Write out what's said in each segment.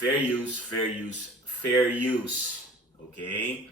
Fair use, fair use, fair use. Okay?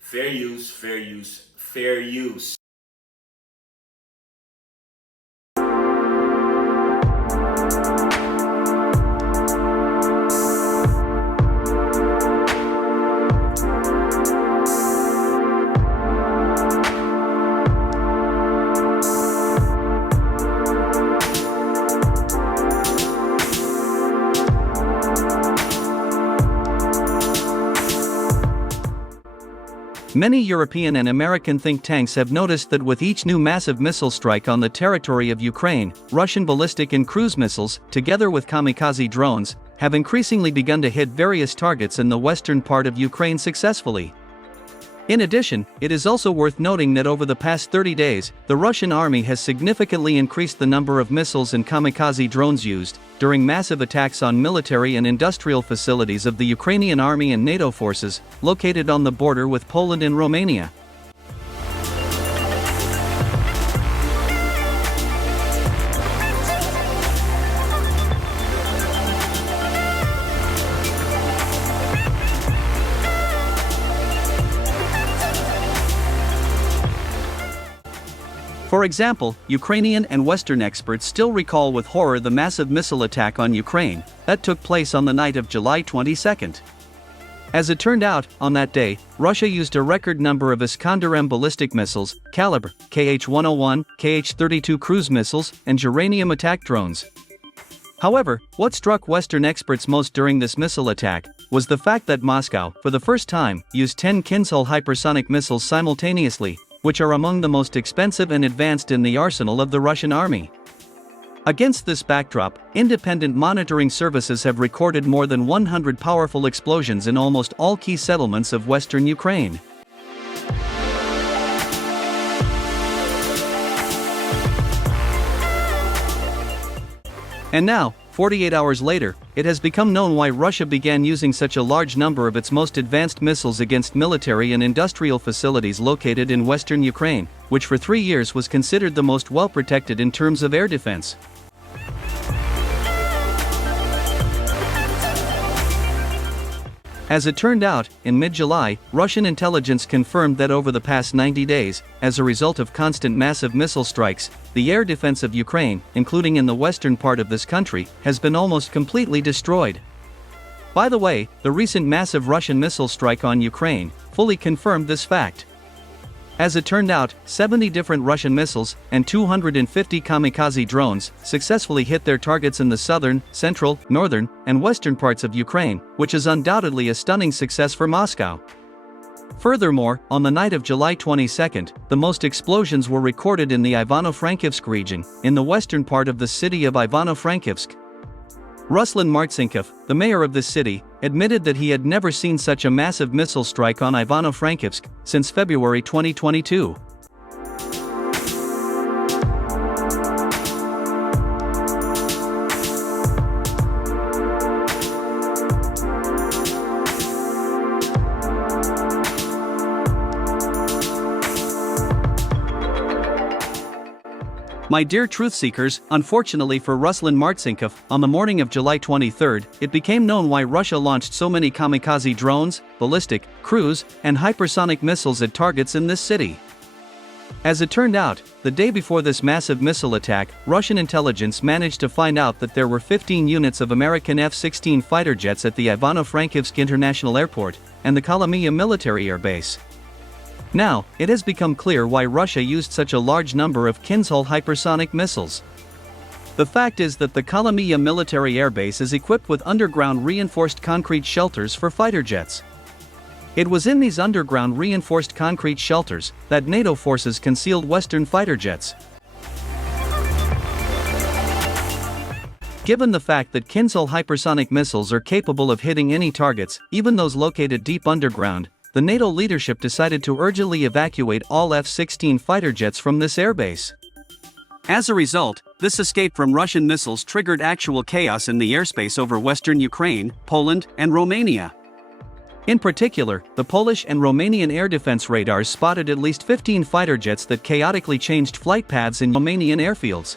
Fair use, fair use, fair use. Many European and American think tanks have noticed that with each new massive missile strike on the territory of Ukraine, Russian ballistic and cruise missiles, together with kamikaze drones, have increasingly begun to hit various targets in the western part of Ukraine successfully. In addition, it is also worth noting that over the past 30 days, the Russian army has significantly increased the number of missiles and kamikaze drones used during massive attacks on military and industrial facilities of the Ukrainian army and NATO forces, located on the border with Poland and Romania. For example, Ukrainian and Western experts still recall with horror the massive missile attack on Ukraine that took place on the night of July 22. As it turned out, on that day, Russia used a record number of Iskander-M ballistic missiles, Caliber, Kh-101, Kh-32 cruise missiles, and uranium attack drones. However, what struck Western experts most during this missile attack was the fact that Moscow, for the first time, used 10 Kinzhal hypersonic missiles simultaneously, which are among the most expensive and advanced in the arsenal of the Russian army. Against this backdrop, independent monitoring services have recorded more than 100 powerful explosions in almost all key settlements of western Ukraine. And now, 48 hours later, it has become known why Russia began using such a large number of its most advanced missiles against military and industrial facilities located in western Ukraine, which for 3 years was considered the most well-protected in terms of air defense. As it turned out, in mid-July, Russian intelligence confirmed that over the past 90 days, as a result of constant massive missile strikes, the air defense of Ukraine, including in the western part of this country, has been almost completely destroyed. By the way, the recent massive Russian missile strike on Ukraine fully confirmed this fact. As it turned out, 70 different Russian missiles and 250 kamikaze drones successfully hit their targets in the southern, central, northern, and western parts of Ukraine, which is undoubtedly a stunning success for Moscow. Furthermore, on the night of July 22, the most explosions were recorded in the Ivano-Frankivsk region, in the western part of the city of Ivano-Frankivsk. Ruslan Martsinkov, the mayor of this city, admitted that he had never seen such a massive missile strike on Ivano-Frankivsk since February 2022. My dear truth seekers, unfortunately for Ruslan Martsinkov, on the morning of July 23, it became known why Russia launched so many kamikaze drones, ballistic, cruise, and hypersonic missiles at targets in this city. As it turned out, the day before this massive missile attack, Russian intelligence managed to find out that there were 15 units of American F-16 fighter jets at the Ivano-Frankivsk International Airport and the Calamity military air base. Now, it has become clear why Russia used such a large number of Kinzhal hypersonic missiles. The fact is that the Calamity military airbase is equipped with underground reinforced concrete shelters for fighter jets. It was in these underground reinforced concrete shelters that NATO forces concealed Western fighter jets. Given the fact that Kinzhal hypersonic missiles are capable of hitting any targets, even those located deep underground, the NATO leadership decided to urgently evacuate all F-16 fighter jets from this airbase. As a result, this escape from Russian missiles triggered actual chaos in the airspace over western Ukraine, Poland, and Romania. In particular, the Polish and Romanian air defense radars spotted at least 15 fighter jets that chaotically changed flight paths in Romanian airfields.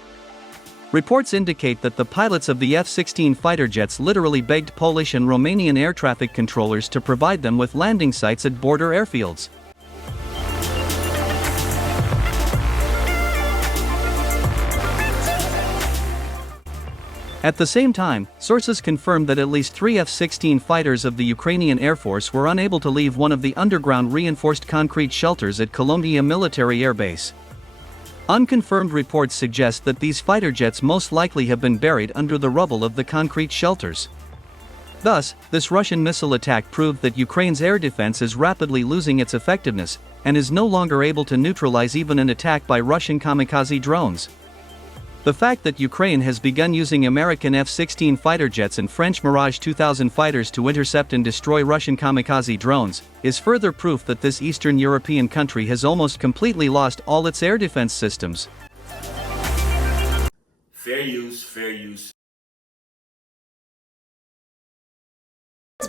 Reports indicate that the pilots of the F-16 fighter jets literally begged Polish and Romanian air traffic controllers to provide them with landing sites at border airfields. At the same time, sources confirmed that at least 3 F-16 fighters of the Ukrainian Air Force were unable to leave one of the underground reinforced concrete shelters at Calamity military air base. Unconfirmed reports suggest that these fighter jets most likely have been buried under the rubble of the concrete shelters. Thus, this Russian missile attack proved that Ukraine's air defense is rapidly losing its effectiveness and is no longer able to neutralize even an attack by Russian kamikaze drones. The fact that Ukraine has begun using American F-16 fighter jets and French Mirage 2000 fighters to intercept and destroy Russian kamikaze drones is further proof that this Eastern European country has almost completely lost all its air defense systems. Fair use, fair use.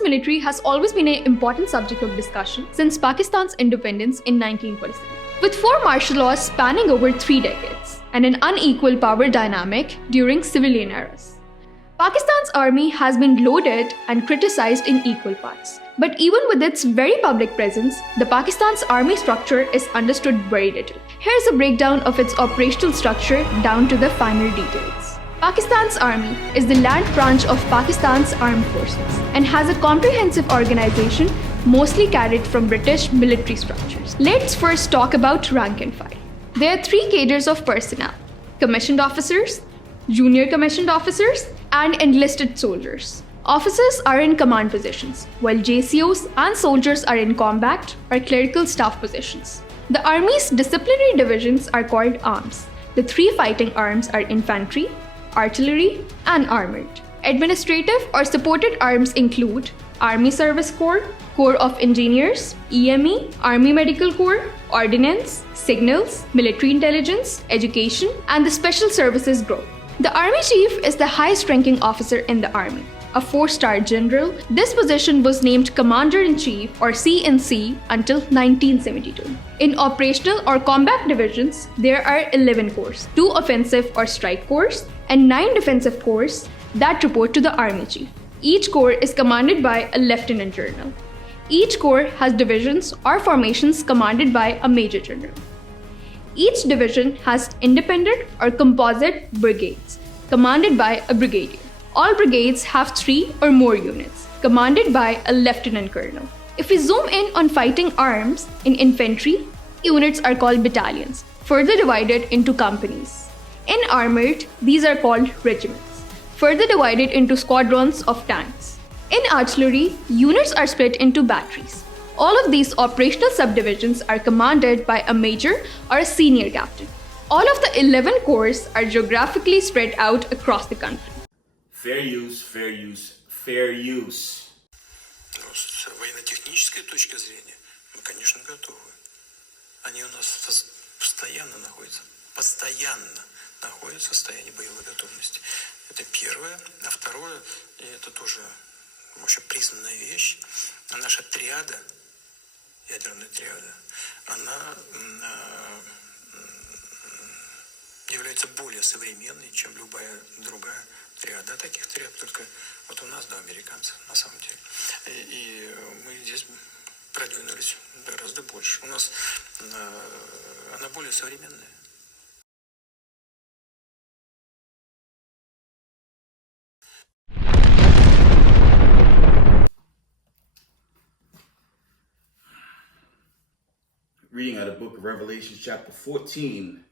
Military has always been an important subject of discussion since Pakistan's independence in 1947. With 4 martial laws spanning over 3 decades and an unequal power dynamic during civilian eras, Pakistan's army has been loaded and criticized in equal parts. But even with its very public presence, the Pakistan's army structure is understood very little. Here's a breakdown of its operational structure down to the finer details. Pakistan's army is the land branch of Pakistan's armed forces and has a comprehensive organization mostly carried from British military structures. Let's first talk about rank and file. There are 3 cadres of personnel: commissioned officers, junior commissioned officers, and enlisted soldiers. Officers are in command positions, while JCOs and soldiers are in combat or clerical staff positions. The army's disciplinary divisions are called arms. The 3 fighting arms are infantry, artillery, and armored. Administrative or supported arms include Army Service Corps, Corps of Engineers, EME, Army Medical Corps, Ordnance, Signals, Military Intelligence, Education, and the Special Services Group. The Army Chief is the highest-ranking officer in the Army, a 4-star general. This position was named Commander-in-Chief or CNC until 1972. In operational or combat divisions, there are 11 corps, 2 offensive or strike corps, and 9 defensive corps that report to the Army Chief. Each corps is commanded by a lieutenant general. Each corps has divisions or formations commanded by a major general. Each division has independent or composite brigades, commanded by a brigadier. All brigades have 3 or more units, commanded by a lieutenant colonel. If we zoom in on fighting arms, in infantry, units are called battalions, further divided into companies. In armored, these are called regiments, further divided into squadrons of tanks. In artillery, units are split into batteries. All of these operational subdivisions are commanded by a major or a senior captain. All of the 11 corps are geographically spread out across the country. Fair use, fair use, fair use. С военно-технической точки зрения мы, конечно, готовы. Они у нас постоянно находятся в состоянии боевой готовности. Это первое. А второе, и это тоже общепризнанная вещь, наша триада, ядерная триада, она является более современной, чем любая другая триада. Таких триад только вот у нас, да, американцев, на самом деле. И мы здесь продвинулись гораздо больше. У нас она более современная. Reading out of the book of Revelation, chapter 14.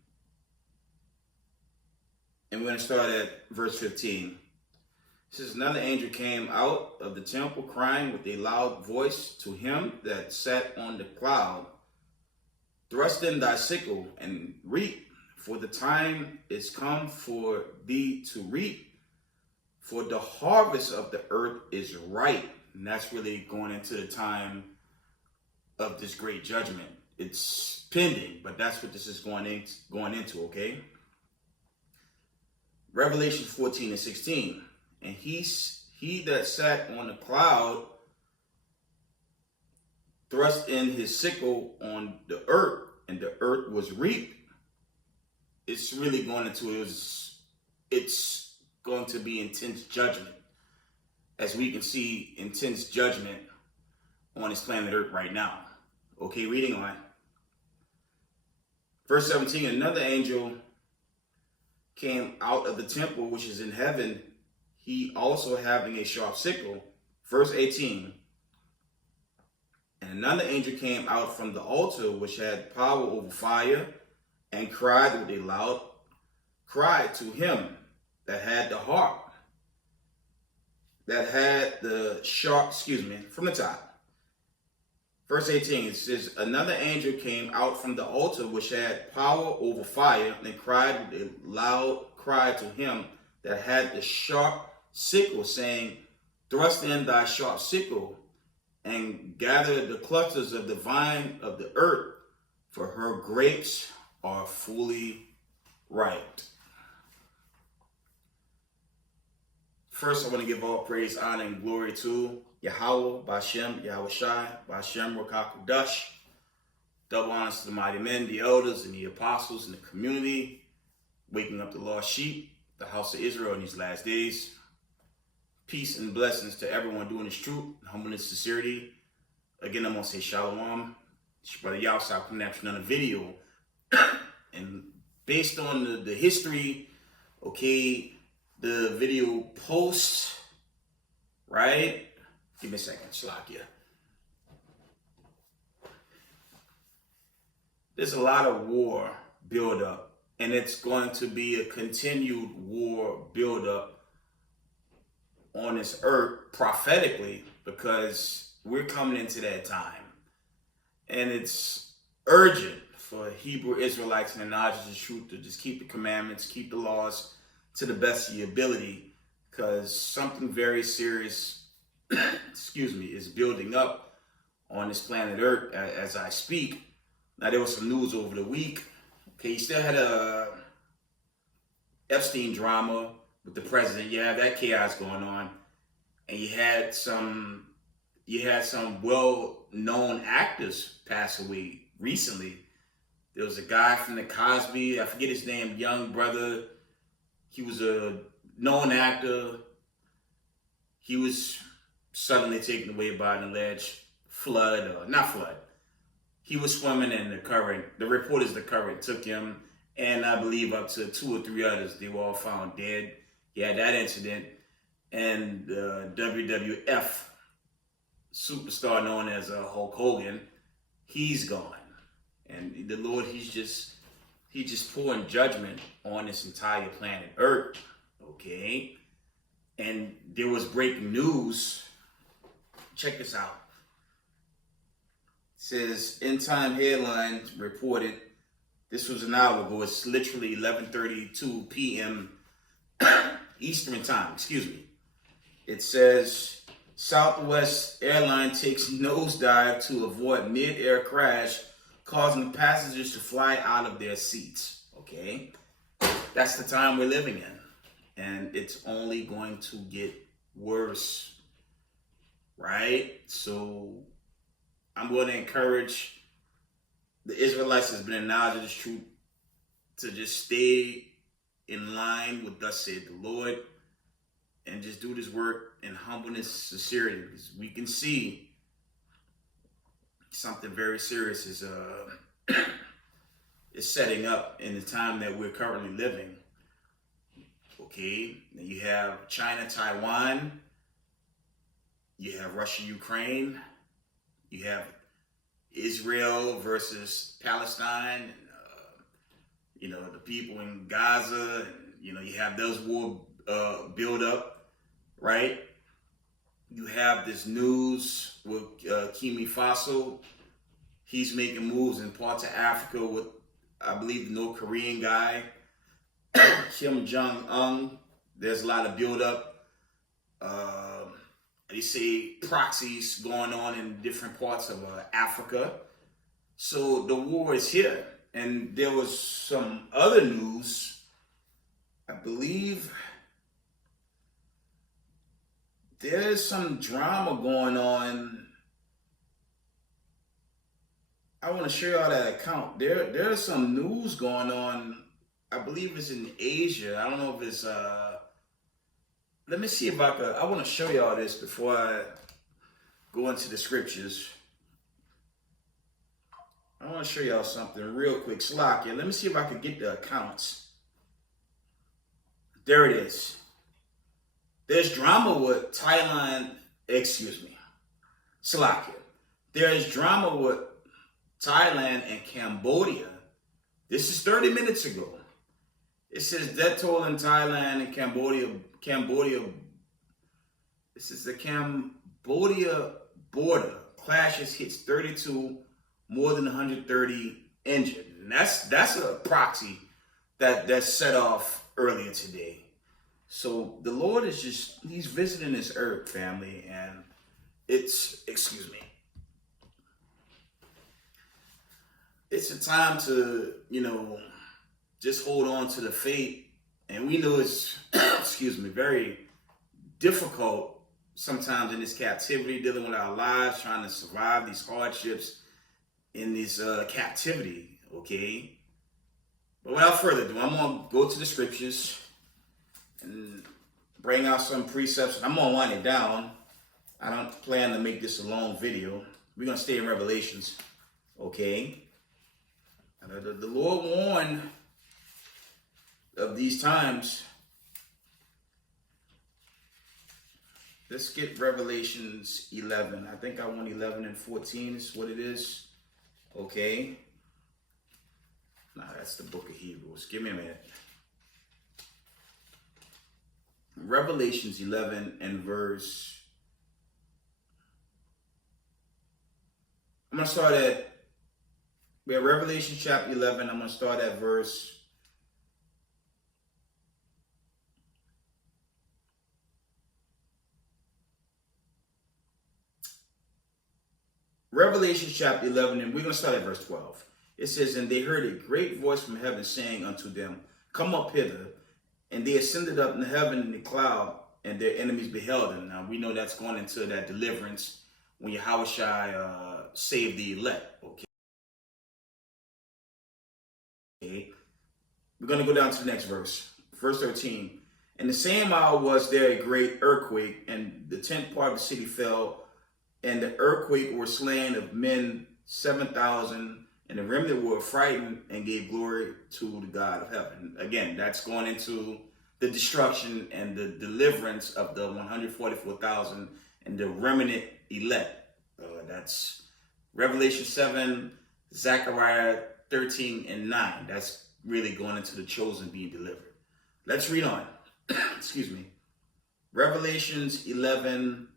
And we're going to start at verse 15. It says, another angel came out of the temple crying with a loud voice to him that sat on the cloud, thrust in thy sickle and reap, for the time is come for thee to reap, for the harvest of the earth is ripe. And that's really going into the time of this great judgment. It's pending, but that's what this is going into, okay? Revelation 14 and 16. And he that sat on the cloud thrust in his sickle on the earth, and the earth was reaped. It's really going into it's going to be intense judgment. As we can see, intense judgment on this planet Earth right now. Okay, reading on. Verse 17, another angel came out of the temple which is in heaven, he also having a sharp sickle. Verse 18, and another angel came out from the altar which had power over fire, and cried with a loud cry to him that had the harp, that had the sharp, from the top. Verse 18, it says, another angel came out from the altar which had power over fire, and cried with a loud cry to him that had the sharp sickle, saying, thrust in thy sharp sickle, and gather the clusters of the vine of the earth, for her grapes are fully ripe. First, I want to give all praise, honor, and glory to Yahweh, Bashem, Yahweh Shai, Bashem, Rakakudash. Double honors to the mighty men, the elders, and the apostles in the community, waking up the lost sheep, the house of Israel in these last days. Peace and blessings to everyone doing this truth, humbleness, sincerity. Again, I'm going to say shalom. It's your brother Yahweh coming after another video. And based on the history, okay, the video posts, right? Give me a second, Shalakia. There's a lot of war buildup, and it's going to be a continued war buildup on this earth prophetically, because we're coming into that time. And it's urgent for Hebrew Israelites and the knowledge of the truth to just keep the commandments, keep the laws to the best of your ability, because something very serious is building up on this planet Earth as I speak. Now, there was some news over the week. Okay, you still had a Epstein drama with the president. You have that chaos going on, and you had some well-known actors pass away recently. There was a guy from the Cosby, I forget his name, young brother. He was a known actor. He was suddenly taken away by an alleged not flood. He was swimming in the current. The report is the current took him, and I believe up to 2 or 3 others. They were all found dead. He had that incident. And the WWF superstar known as Hulk Hogan, he's gone. And the Lord, he's just pouring judgment on this entire planet Earth, okay? And there was breaking news. Check this out. It says, End Time Headlines reported, this was an hour ago, it's literally 11:32 p.m. Eastern Time, It says, Southwest Airline takes nosedive to avoid mid-air crash, causing passengers to fly out of their seats, okay? That's the time we're living in, and it's only going to get worse, right? So I'm going to encourage the Israelites that's been in knowledge of this truth to just stay in line with thus said the Lord, and just do this work in humbleness, sincerity, because we can see something very serious is setting up in the time that we're currently living. Okay, then you have China, Taiwan, you have Russia, Ukraine, you have Israel versus Palestine, the people in Gaza, you have those war build up, right? You have this news with Kimi Faso. He's making moves in parts of Africa with, I believe, the North Korean guy, Kim Jong-un. There's a lot of build up. They say proxies going on in different parts of Africa. So the war is here. And there was some other news, I believe there's some drama going on. I want to show y'all that account. There's some news going on. I believe it's in Asia. I don't know if it's let me see if I want to show y'all this before I go into the scriptures. I want to show y'all something real quick. Slakia, let me see if I can get the accounts. There it is. There's drama with Thailand, Slakia. There's drama with Thailand and Cambodia. This is 30 minutes ago. It says death toll in Thailand and Cambodia. This is the Cambodia border. Clashes hits 32, more than 130 injured. And that's a proxy that's set off earlier today. So the Lord is he's visiting this earth, family, and it's a time to, just hold on to the faith. And we know it's, very difficult sometimes in this captivity, dealing with our lives, trying to survive these hardships in this captivity, okay? But without further ado, I'm going to go to the scriptures and bring out some precepts. I'm going to wind it down. I don't plan to make this a long video. We're going to stay in Revelations, okay? The Lord warned of these times. Let's get Revelations 11. I think I want 11 and 14 is what it is. Okay. Nah, that's the book of Hebrews. Give me a minute. Revelations 11 and verse. I'm going to start at Revelation chapter 11. I'm going to start at verse. Revelation chapter 11, and we're going to start at verse 12. It says, and they heard a great voice from heaven saying unto them, come up hither. And they ascended up in heaven in the cloud, and their enemies beheld them. Now, we know that's going into that deliverance when Yahushua saved the elect. Okay. We're going to go down to the next verse. Verse 13. In the same hour was there a great earthquake, and the 10th part of the city fell, and the earthquake were slain of men 7,000, and the remnant were frightened and gave glory to the God of heaven. Again, that's going into the destruction and the deliverance of the 144,000 and the remnant elect. That's Revelation 7, Zechariah 13 and 9. That's really going into the chosen being delivered. Let's read on. Revelations 11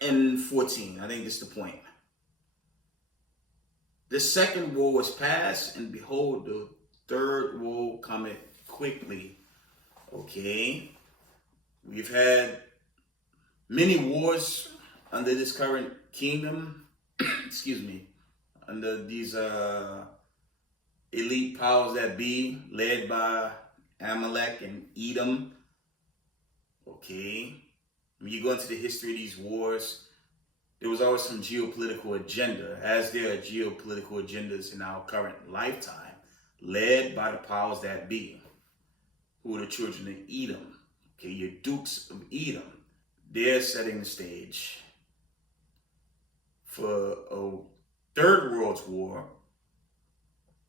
and 14. I think this is the point. The second woe was past, and behold, the third woe cometh quickly. Okay. We've had many wars under this current kingdom. Under these elite powers that be, led by Amalek and Edom. Okay. When you go into the history of these wars, there was always some geopolitical agenda, as there are geopolitical agendas in our current lifetime, led by the powers that be, who are the children of Edom. Okay, your dukes of Edom, they're setting the stage for a third world war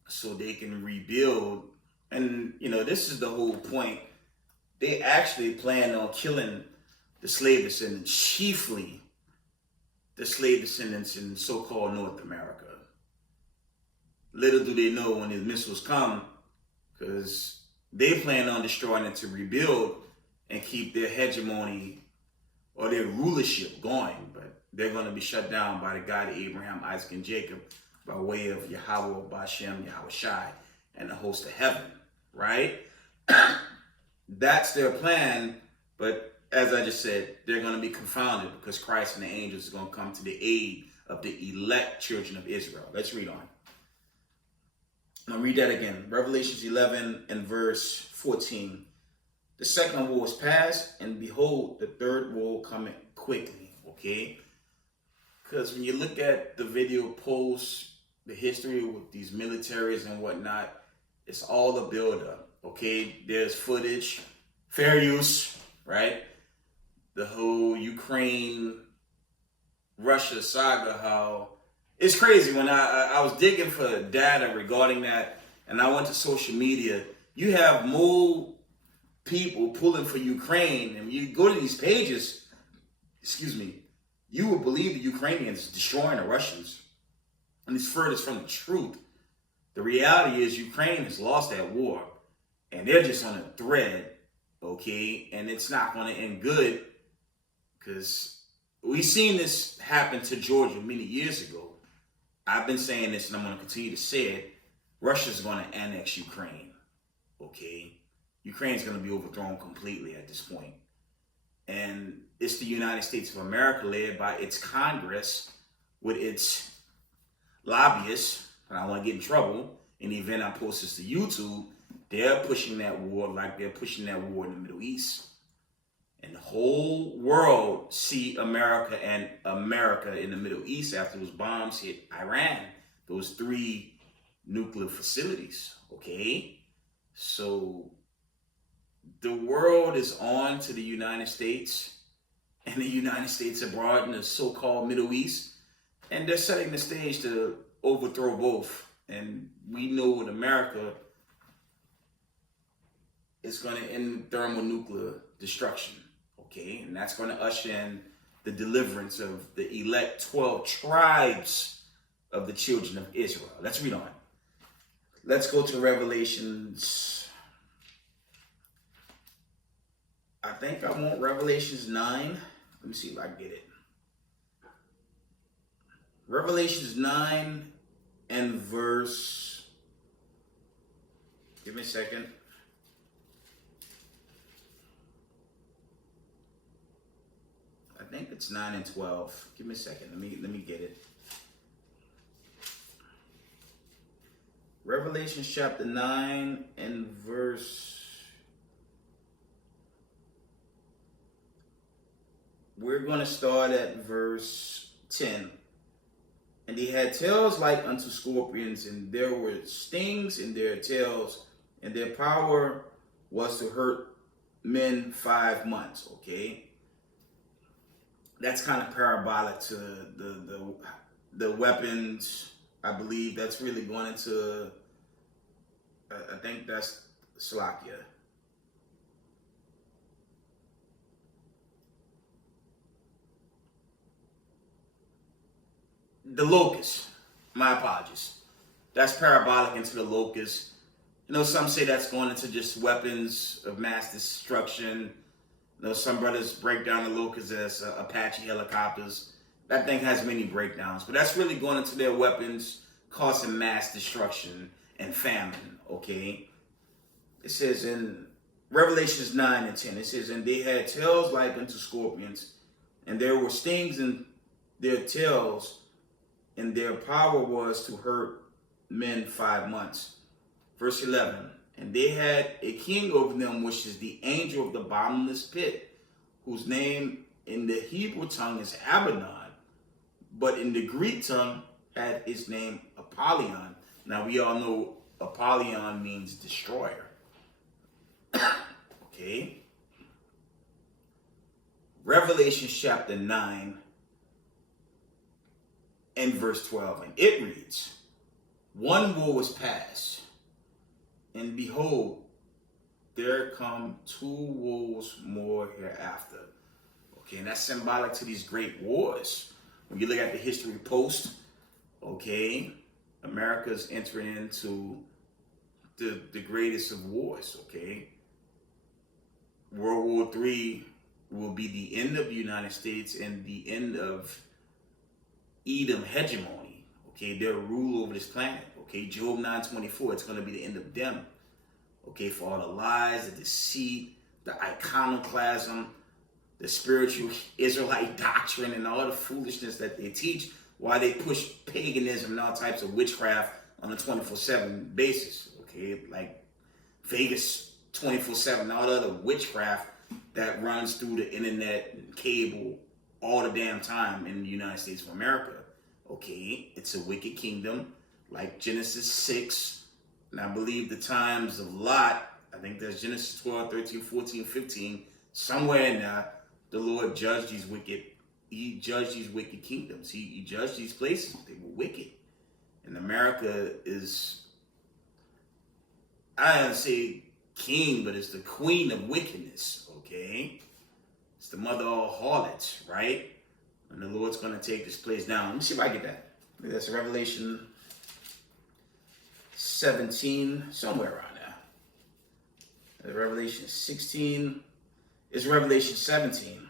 so they can rebuild. And, this is the whole point. They actually plan on killing the slave descendants, chiefly the slave descendants in so-called North America. Little do they know when the missiles come, because they plan on destroying it to rebuild and keep their hegemony or their rulership going. But they're going to be shut down by the God of Abraham, Isaac, and Jacob by way of Yahweh, Bashem, Yahweh Shai, and the host of heaven, right? That's their plan, but as I just said, they're going to be confounded because Christ and the angels are going to come to the aid of the elect children of Israel. Let's read on. I'll read that again. Revelations 11 and verse 14. The second woe is past, and behold, the third woe coming quickly. Okay? Because when you look at the video posts, the history with these militaries and whatnot, it's all the build-up. Okay? There's footage, fair use, right? The whole Ukraine-Russia saga, how it's crazy. When I was digging for data regarding that, and I went to social media, you have more people pulling for Ukraine, and you go to these pages, you would believe the Ukrainians destroying the Russians. And it's furthest from the truth. The reality is Ukraine has lost that war, and they're just on a thread, okay? And it's not going to end good, because we've seen this happen to Georgia many years ago. I've been saying this, and I'm going to continue to say it. Russia's going to annex Ukraine, okay? Ukraine's going to be overthrown completely at this point. And it's the United States of America, led by its Congress, with its lobbyists, and I don't want to get in trouble in the event I post this to YouTube. They're pushing that war like they're pushing that war in the Middle East. And the whole world see America and America in the Middle East after those bombs hit Iran, those 3 nuclear facilities, okay? So the world is on to the United States and the United States abroad in the so-called Middle East, and they're setting the stage to overthrow both. And we know with America, it's going to end thermonuclear destruction. Okay, and that's going to usher in the deliverance of the elect 12 tribes of the children of Israel. Let's read on. Let's go to Revelations. I think I want Revelations 9. Let me see if I can get it. Revelations 9 and verse. Give me a second. I think it's 9 and 12. Give me a second. Let me get it. Revelation chapter 9 and verse. We're going to start at verse 10. And they had tails like unto scorpions, and there were stings in their tails, and their power was to hurt men 5 months. Okay. That's kind of parabolic to the weapons. I believe that's really going into, I think that's Slovakia. The locust. My apologies. That's parabolic into the locust. Some say that's going into just weapons of mass destruction. Some brothers break down the locust as Apache helicopters. That thing has many breakdowns, but that's really going into their weapons, causing mass destruction and famine, okay? It says in Revelations 9 and 10, it says, and they had tails like unto scorpions, and there were stings in their tails, and their power was to hurt men 5 months. Verse 11, and they had a king over them, which is the angel of the bottomless pit, whose name in the Hebrew tongue is Abaddon, but in the Greek tongue had his name Apollyon. Now we all know Apollyon means destroyer. Okay. Revelation chapter 9 and verse 12. And it reads, one war was past, and behold, there come 2 wars more hereafter. Okay, and that's symbolic to these great wars. When you look at the history post, okay, America's entering into the greatest of wars, okay? World War III will be the end of the United States and the end of Edom hegemony, okay? Their rule over this planet, okay? Job 9:24, it's going to be the end of them, okay? For all the lies, the deceit, the iconoclasm, the spiritual Israelite doctrine, and all the foolishness that they teach, why they push paganism and all types of witchcraft on a 24/7 basis, okay? Like Vegas 24/7, all the other witchcraft that runs through the internet and cable all the damn time in the United States of America, okay? It's a wicked kingdom, like Genesis 6, and I believe the times of Lot, I think there's Genesis 12, 13, 14, 15, somewhere in there, the Lord judged these wicked, he judged these wicked kingdoms. He judged these places. They were wicked. And America is, I don't say king, but it's the queen of wickedness, okay? It's the mother of all harlots, right? And the Lord's going to take this place down. Let me see if I get that. That's Revelation 17, somewhere around there. Revelation 16. It's Revelation 17.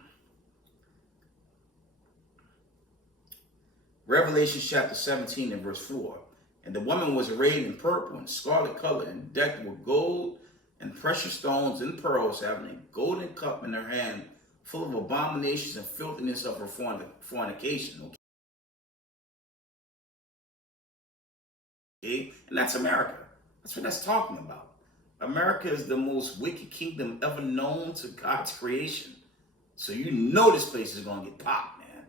Revelation chapter 17 and verse 4. And the woman was arrayed in purple and scarlet color and decked with gold and precious stones and pearls, having a golden cup in her hand, full of abominations and filthiness of her fornication. Okay? And that's America. That's what that's talking about. America is the most wicked kingdom ever known to God's creation. So you know this place is going to get popped, man.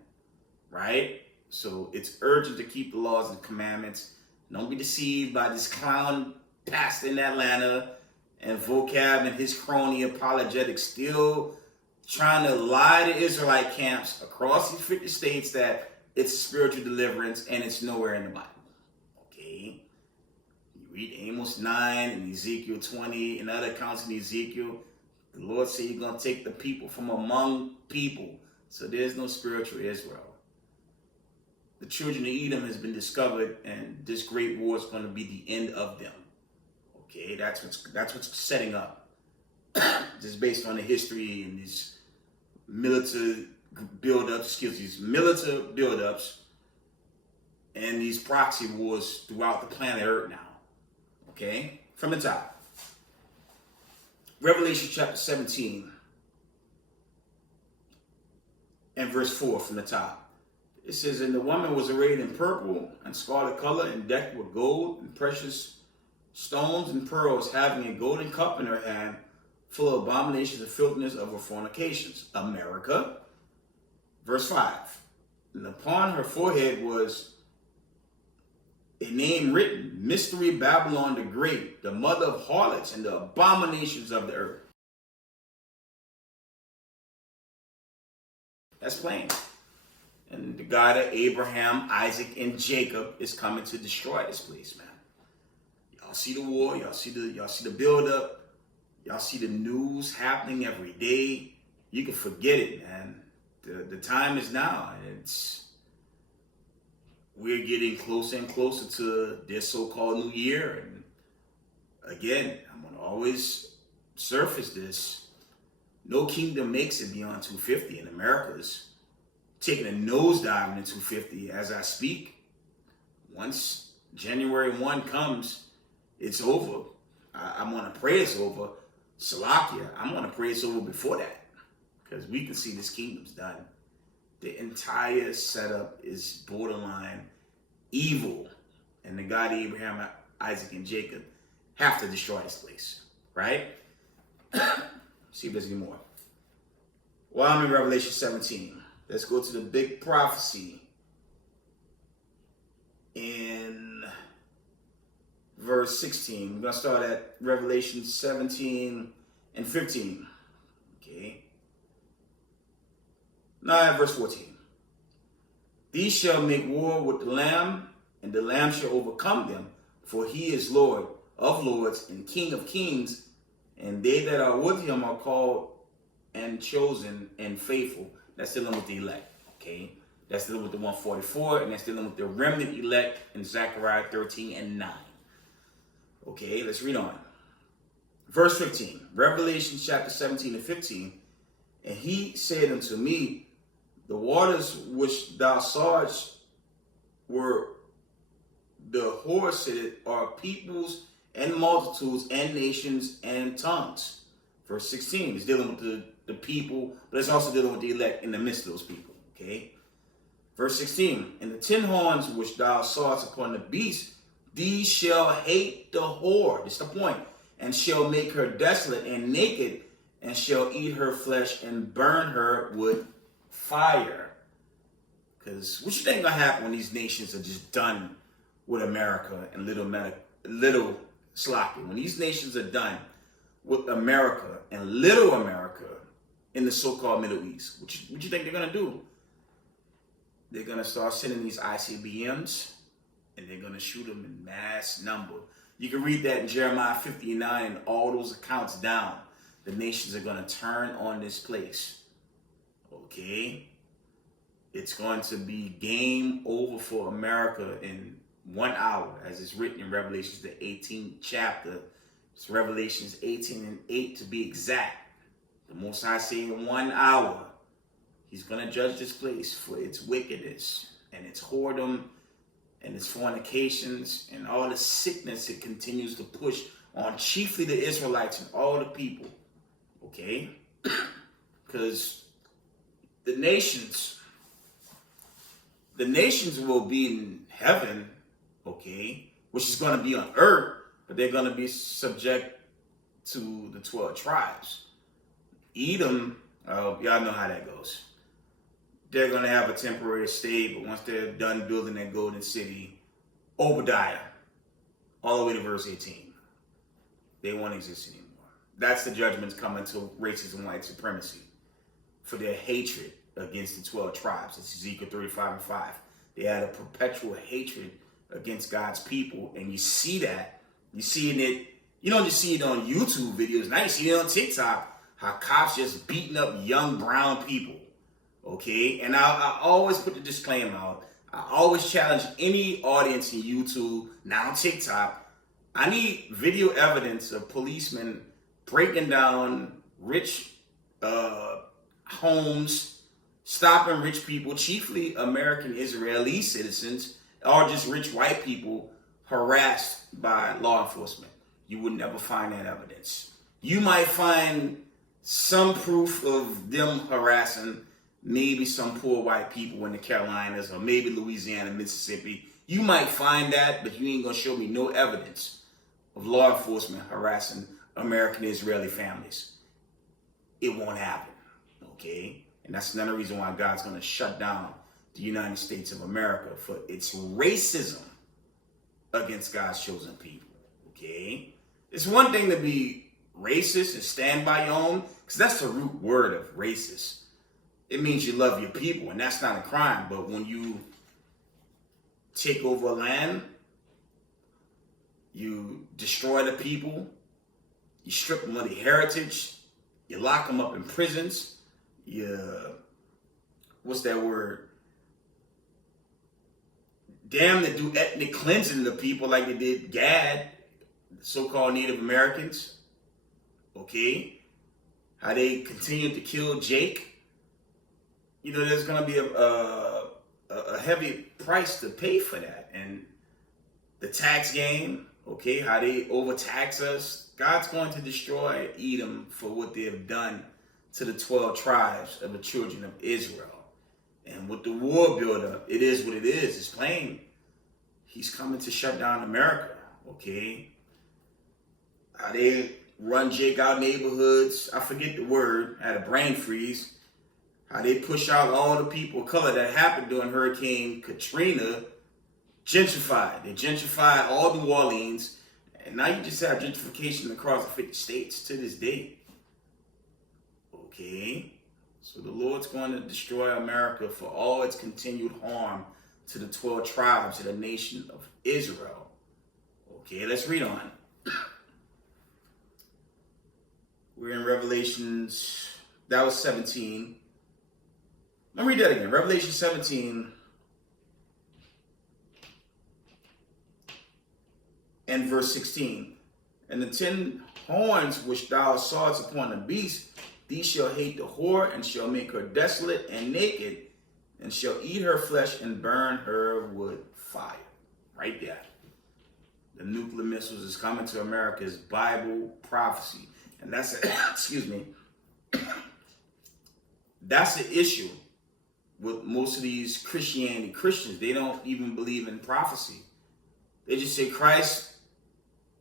Right? So it's urgent to keep the laws and commandments. Don't be deceived by this clown pastor in Atlanta and vocab and his crony apologetics still trying to lie to Israelite camps across these 50 states that it's spiritual deliverance and it's nowhere in the Bible. Okay? You read Amos 9 and Ezekiel 20 and other accounts in Ezekiel. The Lord said he's going to take the people from among people. So there's no spiritual Israel. The children of Edom has been discovered, and this great war is going to be the end of them. Okay, that's what's setting up. Just based on the history and these military buildups, and these proxy wars throughout the planet Earth now. Okay, from the top. Revelation chapter 17 and verse 4 from the top. It says, and the woman was arrayed in purple and scarlet color and decked with gold and precious stones and pearls, having a golden cup in her hand, full of abominations and filthiness of her fornications. America. Verse 5. And upon her forehead was a name written, Mystery Babylon the Great, the mother of harlots and the abominations of the earth. That's plain. And the God of Abraham, Isaac, and Jacob is coming to destroy this place, man. Y'all see the war, y'all see the build-up, y'all see the news happening every day. You can forget it, man. The time is now. We're getting closer and closer to their so-called new year. And again, I'm gonna always surface this. No kingdom makes it beyond 250, and America's taking a nosedive into 250 as I speak. Once January 1 comes, it's over. I'm going to pray it's over. Salakia, I'm going to pray it's over before that. Because we can see this kingdom's done. The entire setup is borderline evil. And the God of Abraham, Isaac, and Jacob have to destroy this place. Right? See if there's any more. Well, I'm in Revelation 17. Let's go to the big prophecy in verse 16. We're going to start at Revelation 17 and 15. Okay. Now at verse 14. These shall make war with the Lamb, and the Lamb shall overcome them, for he is Lord of lords and King of kings, and they that are with him are called and chosen and faithful. That's dealing with the elect, okay? That's dealing with the 144, and that's dealing with the remnant elect in Zechariah 13 and 9. Okay, let's read on. Verse 15, Revelation chapter 17 and 15. And he said unto me, the waters which thou sawest were the horse are peoples and multitudes and nations and tongues. Verse 16 is dealing with the people, but it's also dealing with the elect in the midst of those people. Okay. Verse 16, and the 10 horns which thou sawest upon the beast, these shall hate the whore. That's the point. And shall make her desolate and naked, and shall eat her flesh and burn her with fire. Because what you think gonna happen when these nations are just done with America and little sloppy? When these nations are done with America and little America in the so-called Middle East, what you think they're gonna do? They're gonna start sending these ICBMs, and they're gonna shoot them in mass number. You can read that in Jeremiah 59 and all those accounts down. The nations are gonna turn on this place. Okay? It's going to be game over for America in 1 hour, as it's written in Revelations, the 18th chapter. It's Revelations 18 and 8 to be exact. The Most High saying in 1 hour, he's going to judge this place for its wickedness and its whoredom and its fornications and all the sickness it continues to push on chiefly the Israelites and all the people. Okay? Because the nations will be in heaven, okay, which is going to be on earth, but they're going to be subject to the 12 tribes. Edom, y'all know how that goes. They're going to have a temporary stay, but once they're done building that golden city, Obadiah, all the way to verse 18, they won't exist anymore. That's the judgments coming to racism and white supremacy for their hatred against the 12 tribes. It's Ezekiel 35 and 5. They had a perpetual hatred against God's people, and you see that. You see it. You don't just see it on YouTube videos. Now you see it on TikTok, how cops just beating up young brown people. Okay? And I always put the disclaimer out. I always challenge any audience in YouTube, now TikTok. I need video evidence of policemen breaking down rich homes, stopping rich people, chiefly American Israeli citizens, or just rich white people harassed by law enforcement. You would never find that evidence. You might find some proof of them harassing maybe some poor white people in the Carolinas or maybe Louisiana, Mississippi. You might find that, but you ain't gonna show me no evidence of law enforcement harassing American Israeli families. It won't happen, okay? And that's another reason why God's gonna shut down the United States of America for its racism against God's chosen people, okay? It's one thing to be racist and stand by your own, because that's the root word of racist. It means you love your people, and that's not a crime. But when you take over land, you destroy the people, you strip them of their heritage, you lock them up in prisons, what's that word? Damn to do ethnic cleansing of people like they did Gad, the so-called Native Americans. Okay? How they continued to kill Jake. You know, there's going to be a heavy price to pay for that. And the tax game, okay, how they overtax us. God's going to destroy Edom for what they have done to the 12 tribes of the children of Israel. And with the war buildup, it is what it is. It's plain. He's coming to shut down America, okay? How they run Jake out neighborhoods. I forget the word. I had a brain freeze. How they push out all the people of color that happened during Hurricane Katrina. Gentrified. They gentrified all New Orleans. And now you just have gentrification across the 50 states to this day. Okay? So the Lord's going to destroy America for all its continued harm to the 12 tribes of the nation of Israel. Okay, let's read on. We're in Revelations, that was 17. Let me read that again. Revelation 17 and verse 16. And the 10 horns which thou sawest upon the beast, these shall hate the whore, and shall make her desolate and naked, and shall eat her flesh and burn her with fire. Right there. The nuclear missiles is coming to America is Bible prophecy. And that's, excuse me, that's the issue with most of these Christians. They don't even believe in prophecy. They just say Christ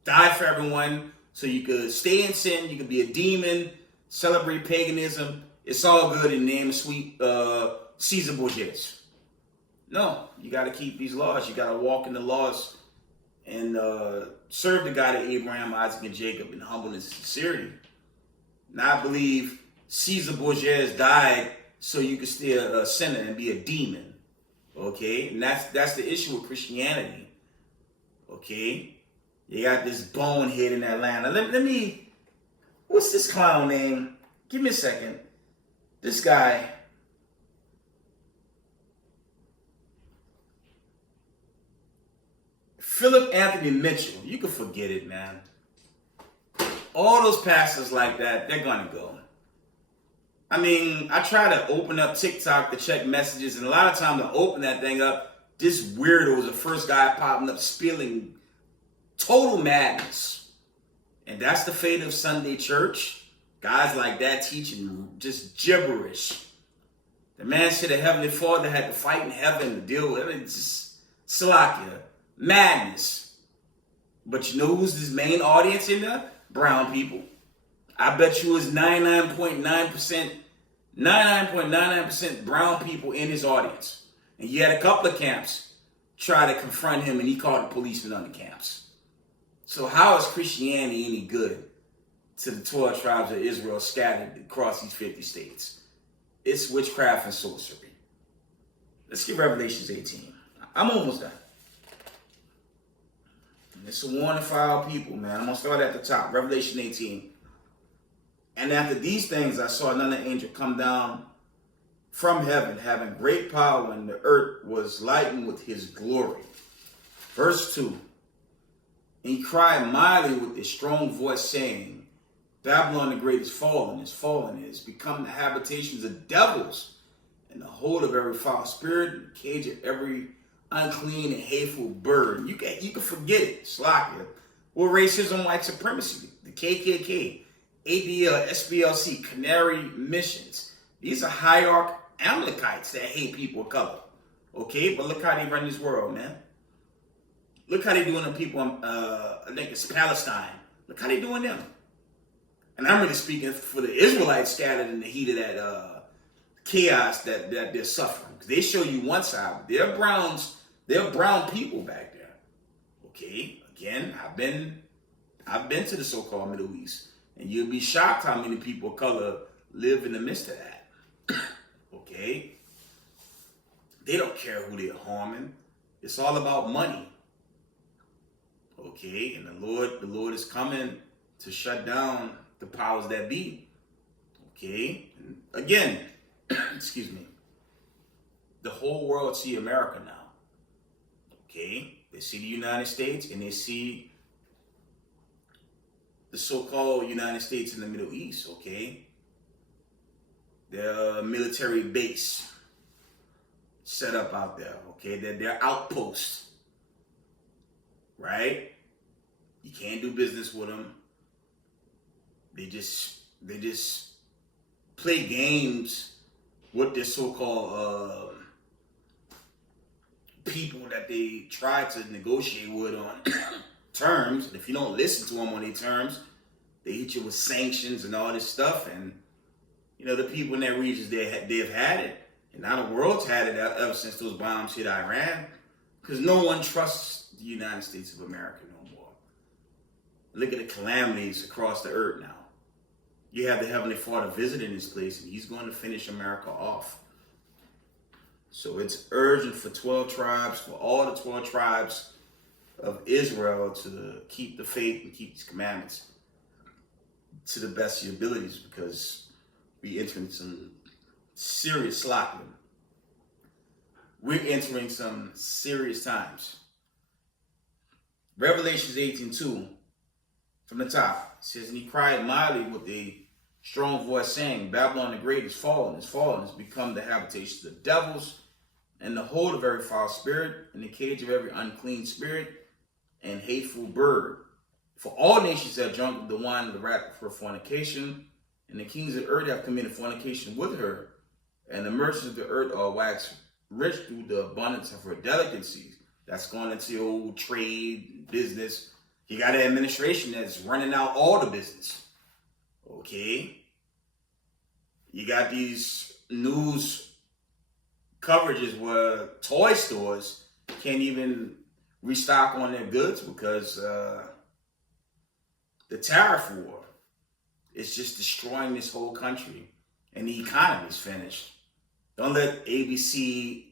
died for everyone so you could stay in sin, you could be a demon, celebrate paganism. It's all good in the name of sweet Caesar Borgias. No, you got to keep these laws. You got to walk in the laws and serve the God of Abraham, Isaac, and Jacob in humbleness and sincerity. Not believe Caesar Borgias died so you could stay a sinner and be a demon. Okay? And that's the issue with Christianity. Okay? You got this bonehead in Atlanta. Let me, what's this clown name? Give me a second. This guy. Philip Anthony Mitchell. You can forget it, man. All those pastors like that, they're going to go. I mean, I try to open up TikTok to check messages, and a lot of times I open that thing up, this weirdo was the first guy popping up spilling total madness. And that's the fate of Sunday church. Guys like that teaching just gibberish. The man said the Heavenly Father had to fight in heaven to deal with it. It's just Salakia. Madness. But you know who's his main audience in there? Brown people. I bet you it's 99.99% brown people in his audience. And you had a couple of camps try to confront him, and he called the policemen on the camps. So how is Christianity any good to the 12 tribes of Israel scattered across these 50 states? It's witchcraft and sorcery. Let's get Revelations 18. I'm almost done. It's a warning for our people, man. I'm going to start at the top. Revelation 18. And after these things, I saw another angel come down from heaven, having great power, and the earth was lightened with his glory. Verse 2. And he cried mightily with a strong voice, saying, Babylon the Great is fallen, is become the habitations of devils, and the hold of every foul spirit, and the cage of every unclean and hateful bird. You can forget it. Slakia. Well, racism, white supremacy, the KKK, ADL, SBLC, Canary Missions. These are hierarch Amalekites that hate people of color. Okay, but look how they run this world, man. Look how they doing the people, I think it's Palestine. Look how they doing them. And I'm really speaking for the Israelites scattered in the heat of that chaos that they're suffering. Because they show you one side. They're brown people back there. Okay, again, I've been to the so-called Middle East. And you'll be shocked how many people of color live in the midst of that. Okay? They don't care who they're harming. It's all about money. Okay? And the Lord is coming to shut down the powers that be. Okay? And again, excuse me. The whole world see America now. Okay? They see the United States and they see the so-called United States in the Middle East, okay? Their military base set up out there, okay? They're outposts, right? You can't do business with them. They just play games with their so-called people that they try to negotiate with on terms. And if you don't listen to them on their terms, they hit you with sanctions and all this stuff. And you know, the people in that region, they've had it, and now the world's had it ever since those bombs hit Iran, because no one trusts the United States of America no more. Look at the calamities across the earth now. You have the Heavenly Father visiting this place, and he's going to finish America off. So it's urgent for 12 tribes, for all the 12 tribes of Israel to keep the faith and keep these commandments to the best of your abilities, because we entering some serious slackness. We're entering some serious times. Revelations 18:2 from the top says, and he cried mightily with a strong voice, saying, Babylon the Great is fallen, has become the habitation of the devils, and the hold of every foul spirit, and the cage of every unclean spirit, and hateful bird. For all nations have drunk of the wine of the wrath of her fornication, and the kings of earth have committed fornication with her, and the merchants of the earth are waxed rich through the abundance of her delicacies. That's going into your old trade, business. You got an administration that's running out all the business. Okay? You got these news coverages where toy stores can't even restock on their goods because the tariff war is just destroying this whole country, and the economy is finished. Don't let ABC,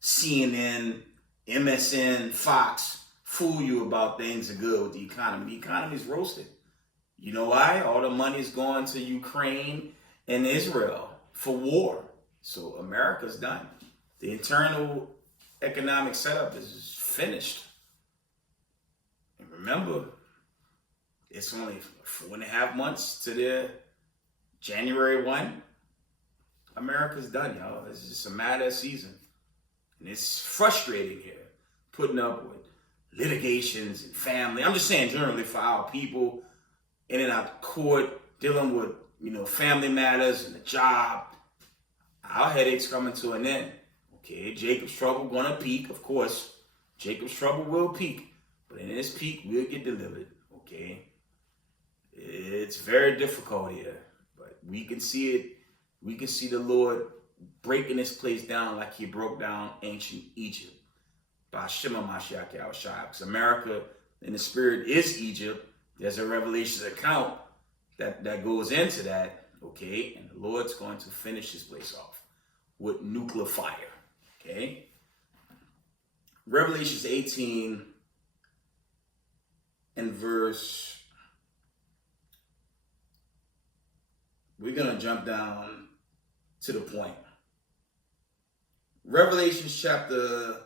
CNN, MSN, Fox fool you about things are good with the economy. The economy is roasted. You know why? All the money is going to Ukraine and Israel for war. So America's done. The internal economic setup is finished. And remember, it's only 4.5 months to the January 1. America's done, y'all. It's just a matter of season. And it's frustrating here, putting up with litigations and family. I'm just saying generally for our people, in and out of court, dealing with, family matters and the job. Our headache's coming to an end. Okay, Jacob's trouble gonna peak, of course. Jacob's trouble will peak. But in this peak, we'll get delivered. Okay? It's very difficult here. But we can see it. We can see the Lord breaking this place down like he broke down ancient Egypt. By Shema Mashiach Yahushua. Because America in the spirit is Egypt. There's a Revelations account that goes into that. Okay? And the Lord's going to finish this place off with nuclear fire. Okay? Revelations 18 and verse. We're going to jump down to the point. Revelations chapter,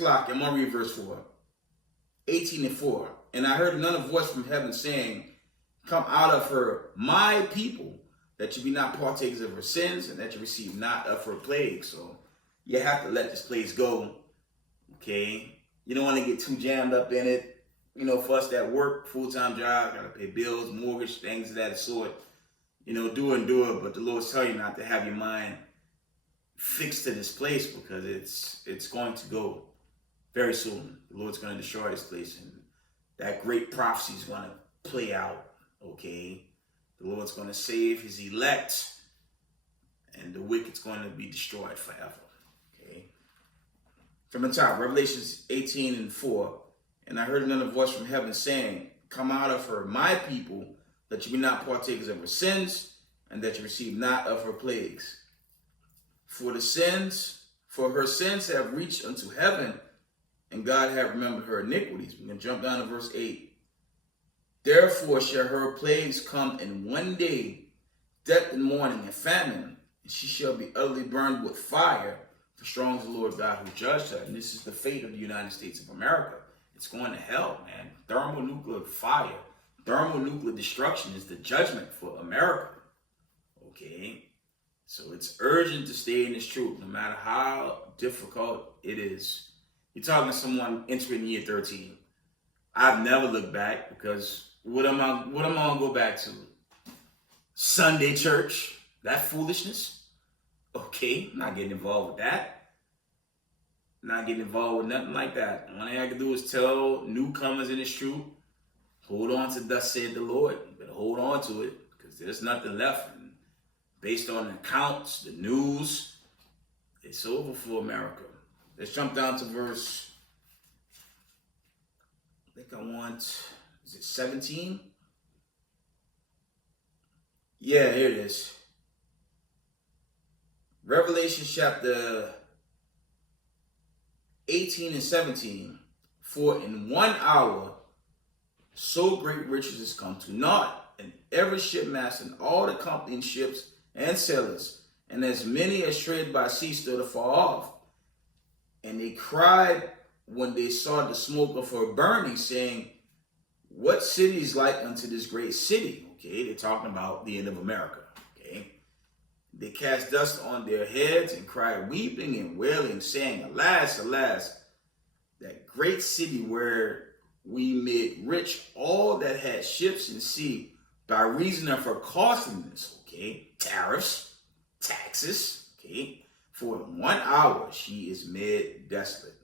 I'm going to read verse 4. 18 and 4. And I heard another voice from heaven saying, come out of her, my people, that you be not partakers of her sins, and that you receive not of her plagues. So you have to let this place go. Okay? You don't want to get too jammed up in it. For us that work, full-time job, got to pay bills, mortgage, things of that sort. Do it, but the Lord's telling you not to have your mind fixed to this place because it's going to go very soon. The Lord's going to destroy this place, and that great prophecy is going to play out, okay? The Lord's going to save his elect, and the wicked's going to be destroyed forever, okay? From the top, Revelations 18 and 4, and I heard another voice from heaven saying, come out of her, my people, that you be not partakers of her sins, and that you receive not of her plagues. For her sins have reached unto heaven, and God hath remembered her iniquities. We're going to jump down to verse 8. Therefore shall her plagues come in one day, death and mourning and famine, and she shall be utterly burned with fire, for strong is the Lord God who judged her. And this is the fate of the United States of America. It's going to hell, man. Thermonuclear fire. Thermonuclear destruction is the judgment for America. Okay? So it's urgent to stay in this truth, no matter how difficult it is. You're talking to someone entering year 13. I've never looked back because what am I gonna go back to? Sunday church? That foolishness? Okay, I'm not getting involved with that. Not getting involved with nothing like that. The only thing I can do is tell newcomers in this truth, hold on to thus said the Lord. You better hold on to it because there's nothing left. And based on the accounts, the news, it's over for America. Let's jump down to verse, is it 17? Yeah, here it is. Revelation chapter 18 and 17. For in 1 hour so great riches is come to naught, and every shipmaster and all the company in ships and sailors, and as many as tread by sea stood afar off. And they cried when they saw the smoke of her burning, saying, what city is like unto this great city? Okay, they're talking about the end of America. Okay, they cast dust on their heads and cried, weeping and wailing, saying, alas, alas, that great city where we made rich all that had ships in sea by reason of her costliness. Okay, tariffs, taxes. Okay, for in 1 hour she is made desolate.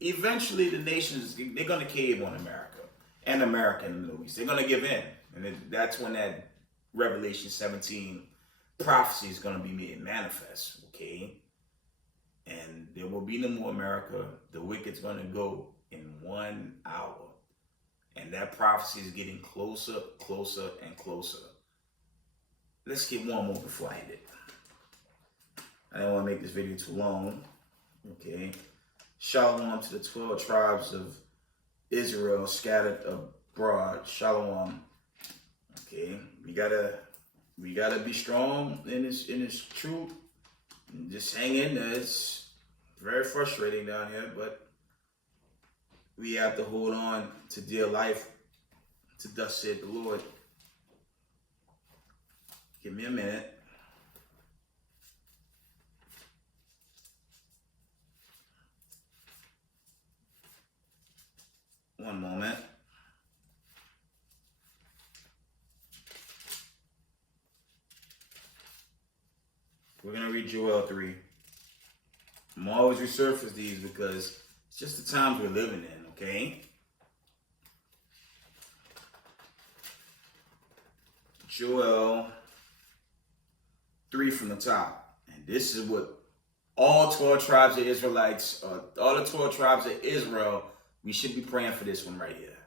Eventually the nations, they're going to cave on America and America in the Middle East. They're going to give in. And that's when that Revelation 17 prophecy is going to be made manifest. Okay, and there will be no more America. The wicked's going to go in 1 hour. And that prophecy is getting closer, closer, and closer. Let's get one more before I end it. I don't want to make this video too long. Okay. Shalom to the 12 tribes of Israel scattered abroad. Shalom. Okay. We gotta be strong in this truth. Just hang in there. It's very frustrating down here, but we have to hold on to dear life, to thus said the Lord. Give me a minute. One moment. We're going to read Joel 3. I'm always resurface these because it's just the times we're living in, okay? Joel 3 from the top. And this is what all 12 tribes of Israelites, all the 12 tribes of Israel, we should be praying for this one right here,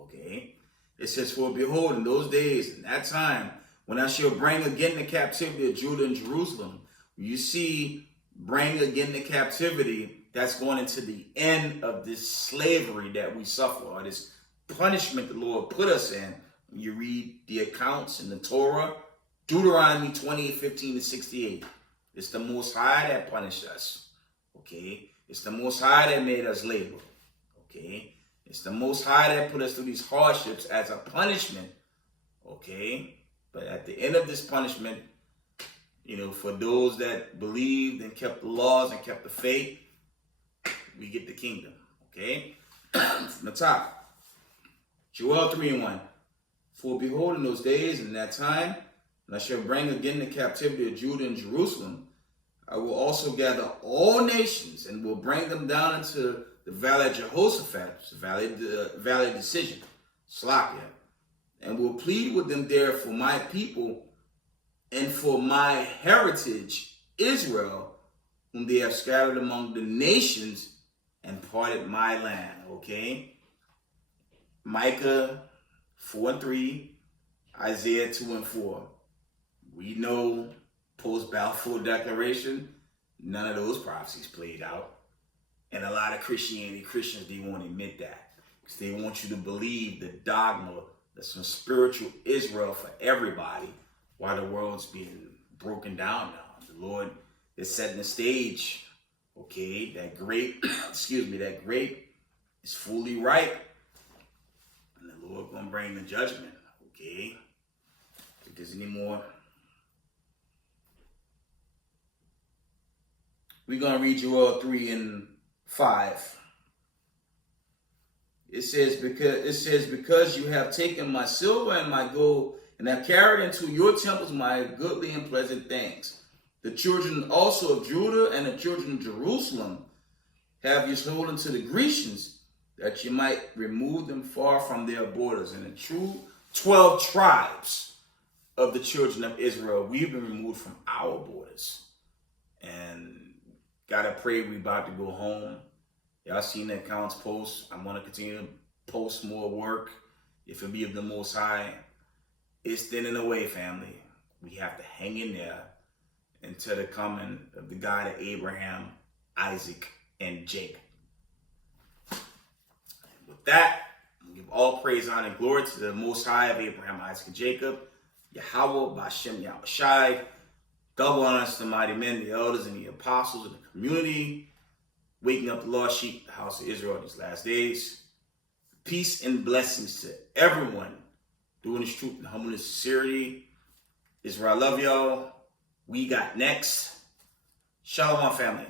okay? It says, for behold, in those days, in that time, when I shall bring again the captivity of Judah and Jerusalem. You see, bring again the captivity, that's going into the end of this slavery that we suffer, or this punishment the Lord put us in. When you read the accounts in the Torah, Deuteronomy 28:15-68. It's the Most High that punished us, okay? It's the Most High that made us labor, okay? It's the Most High that put us through these hardships as a punishment, okay? But at the end of this punishment, you know, for those that believed and kept the laws and kept the faith, we get the kingdom, okay? From the top, Joel 3:1. For behold, in those days and that time, and I shall bring again the captivity of Judah and Jerusalem, I will also gather all nations and will bring them down into the valley of Jehoshaphat, the valley of decision, Slakia, and will plead with them there for my people and for my heritage, Israel, whom they have scattered among the nations and parted my land, okay? Micah 4:3, Isaiah 2:4. We know post-Balfour Declaration, none of those prophecies played out. And a lot of Christians, they won't admit that. Because they want you to believe the dogma that's some spiritual Israel for everybody while the world's being broken down now. The Lord is setting the stage, okay? That grape, that grape is fully ripe. And the Lord gonna bring the judgment, okay? If there's any more, we're gonna read Joel 3:5. It says, because you have taken my silver and my gold, and have carried into your temples my goodly and pleasant things. The children also of Judah and the children of Jerusalem have you sold to the Grecians, that you might remove them far from their borders. And the true 12 tribes of the children of Israel, we've been removed from our borders. And gotta pray we about to go home. Y'all seen the accounts post. I'm gonna continue to post more work if it be of the Most High. It's thinning away, family. We have to hang in there until the coming of the God of Abraham, Isaac, and Jacob. With that, we give all praise, honor, and glory to the Most High of Abraham, Isaac, and Jacob, Yahweh, Bashem, Yahushai. Double honor to the mighty men, the elders, and the apostles of the community, waking up the lost sheep, the house of Israel these last days. Peace and blessings to everyone doing this truth in humbleness and sincerity. Israel, I love y'all. We got next. Shalom, family.